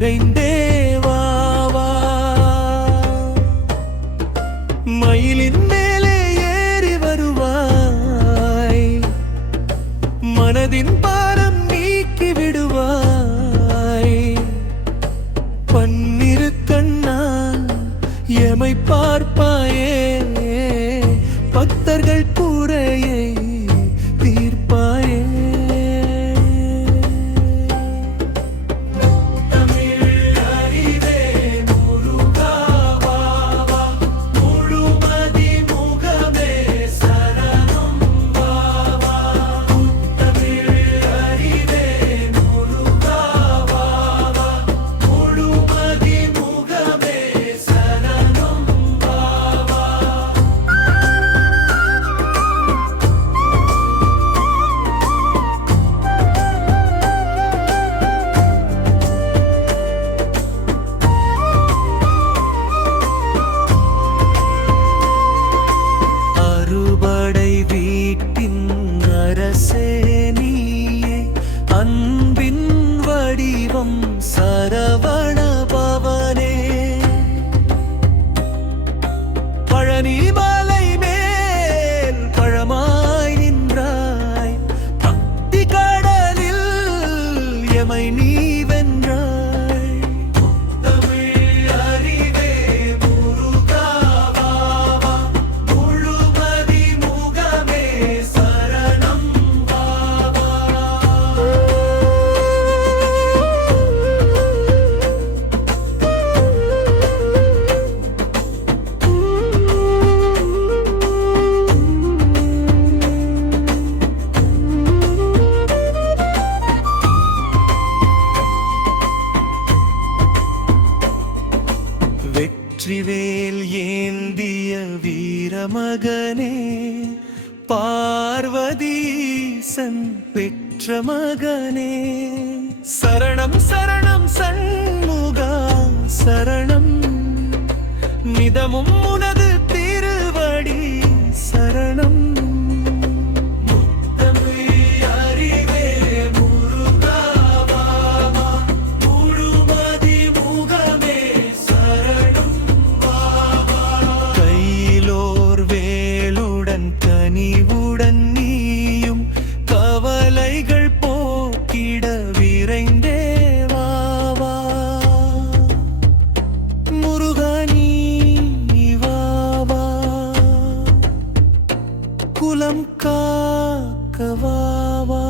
விரைந்தே வா வா. மயிலின் மேலே ஏறி வருவாய், மனதின் பாரம் நீக்கி விடுவாய். பன்னிரு கண்ணால் எமை பார்ப்பாயே, பக்தர்கள் கூரையை தீர்ப்பாயே. அன்பின் வடிவம் சரவண பவனே, பழனி மலை மேல் பழமாய் நின்றாய். பக்தி கடலில் எமை நீ வென்றாய். தமிழ் அறிவே முருகா வா வா, முழுமதி முகமே சரணம் வா வா. வெற்றிவேல் ஏந்திய வீரமகனே, பார்வதீசன் பெற்ற மகனே. சரணம் சரணம் சண்முகா சரணம், நிதமும் உனது திருவடி சரணம். கனிவுடன் நீயும் கவலைகள் போக்கிட விரைந்தே வா வா. முருகா நீ வா வா, குலம் காக்க வா வா.